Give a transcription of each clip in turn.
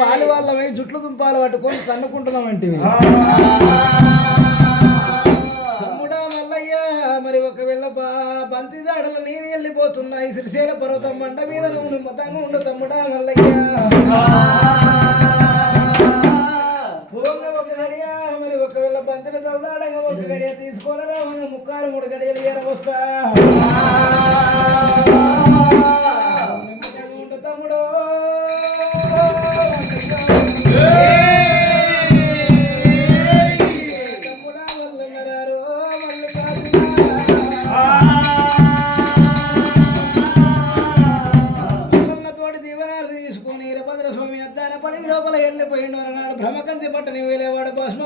పాలు వాళ్ళమై జుట్లు దుంపాలు పట్టుకొని తన్నుకుంటున్నాం అంటే. మరి ఒకవేళ బంతి దాడల నేను వెళ్ళిపోతున్నా ఈ శ్రీశైల పర్వతం మంట మీద నువ్వు నిమ్మతంగా ఉండు తమ్ముడా మల్లయ్య. ఒక గడియ మరి ఒకవేళ బంతిని తవ్వులాడగా ఒక గడియ తీసుకోని రావని ముక్కాలు మూడు గడియలు ఏరవస్తా నిమ్మతంగా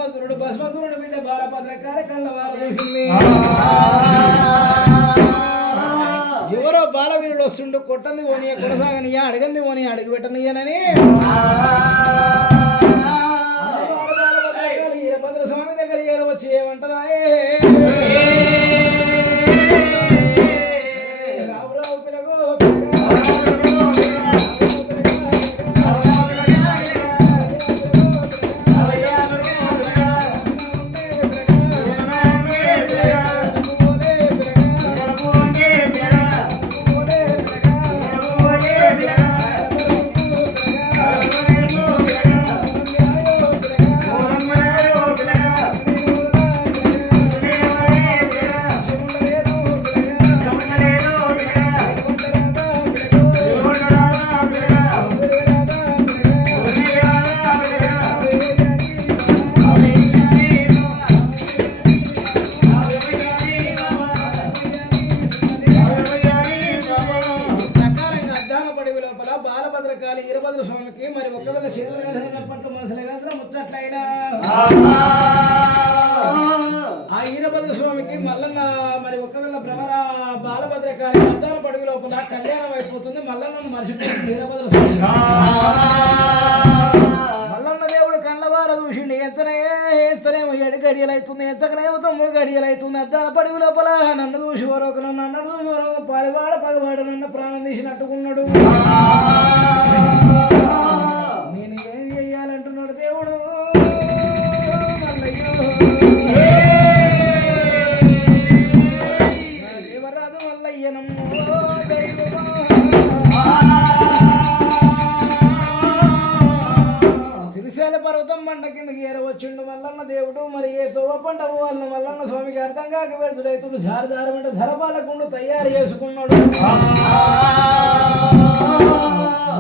భస్మాసురుడు భస్మాసురుడు బిడ్డ బాలభద్ర కార్యక్రమంలో వారు ఎవరో బాలవీరుడు వస్తుండు కొట్టంది పోనీయ కొడసాగనియా అడగంది పోనీ అడిగి పెట్టనియనని శరీరం మనసులే కాదు ముచ్చట్లయినా. ఆ ఈరభద్ర స్వామికి మల్లన్న మరి ఒకవేళ భ్రమర బాలభద్రకాళి అద్దాల పడుగు లోపల కళ్యాణం అయిపోతుంది మల్లన్నను మర్చిపోతుంది వీరభద్ర స్వామి. మల్లన్న దేవుడు కళ్ళవార చూసిండి ఎంతనే ఎంతనేమో ఏడు గడియలు అవుతుంది తొమ్మిది గడియలైతుంది అవుతుంది అద్దాల పడివి లోపల నన్ను చూసి వరకు నన్ను చూసి వరకు పాలివాడ పగవాడు నన్ను ప్రాణం తీసినట్టుకున్నాడు. దేవుడు పంట మల్లన్న స్వామికి అర్థం కాక పెడుతుడు జారదారం జారదారమంట జరపాలకుండా తయారు చేసుకున్నాడు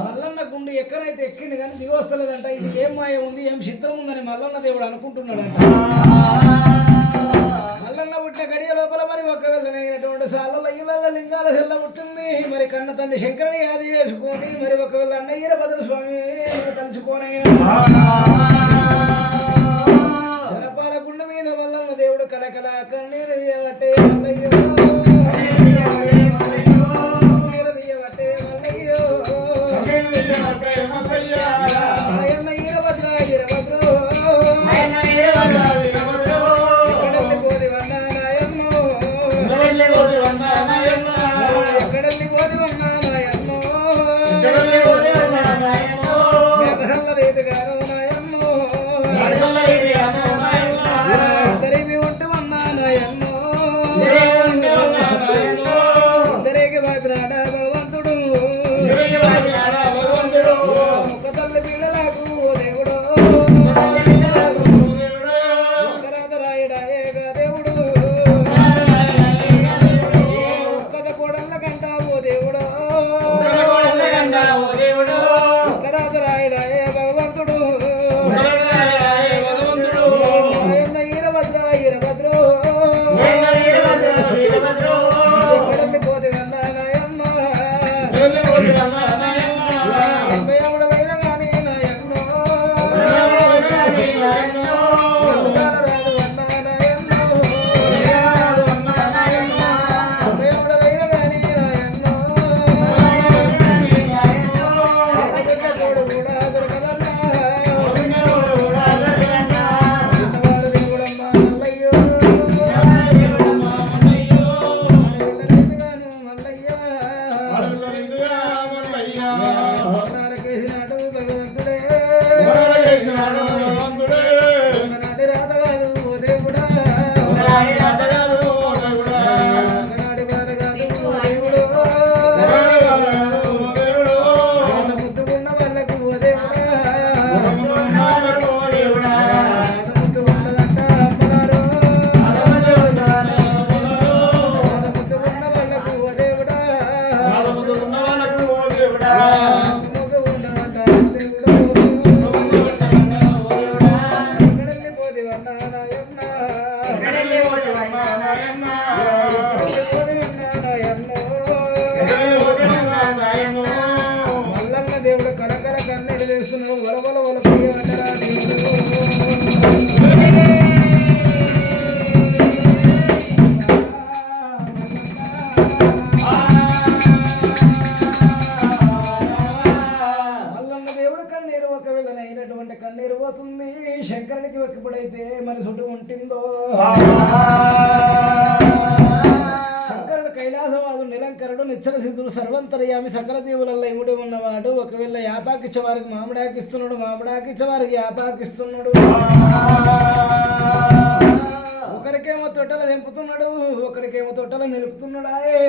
మల్లన్న గుండు ఎక్కడైతే ఎక్కిండు కానీ దిగొస్తలేదంట ఇది ఏం మాయ ఉంది ఏం చిత్రం ఉందని మల్లన్న దేవుడు అనుకుంటున్నాడంట మల్లన్న పుట్టిన గడియ లోపల మరి ఒకవేళ అయినటువంటి సాలలో ఇళ్ళ లింగాల సెల్ల పుట్టింది మరి కన్న తండ్రి శంకరుని ఆది చేసుకొని మరి ఒకవేళ అన్నయ్య భద్ర స్వామి తలుచుకొని Yeah. ఎప్పుడైతే మన చుట్టూ ఉంటుందో శంకరుడు కైలాసవాదు నిరంకరుడు నిచ్చల సిద్ధుడు సర్వంతర్యామి సకల దేవులలో ఇముడి ఉన్నవాడు ఒకవేళ యాపాకిచ్చే వారికి మామిడాకిస్తున్నాడు మామిడాకిచ్చే వారికి యాపాకిస్తున్నాడు. ఒకరికేమో తొట్టల తెంపుతున్నాడు ఒకరికేమో తొట్టల నిలుపుతున్నాడు ఆయే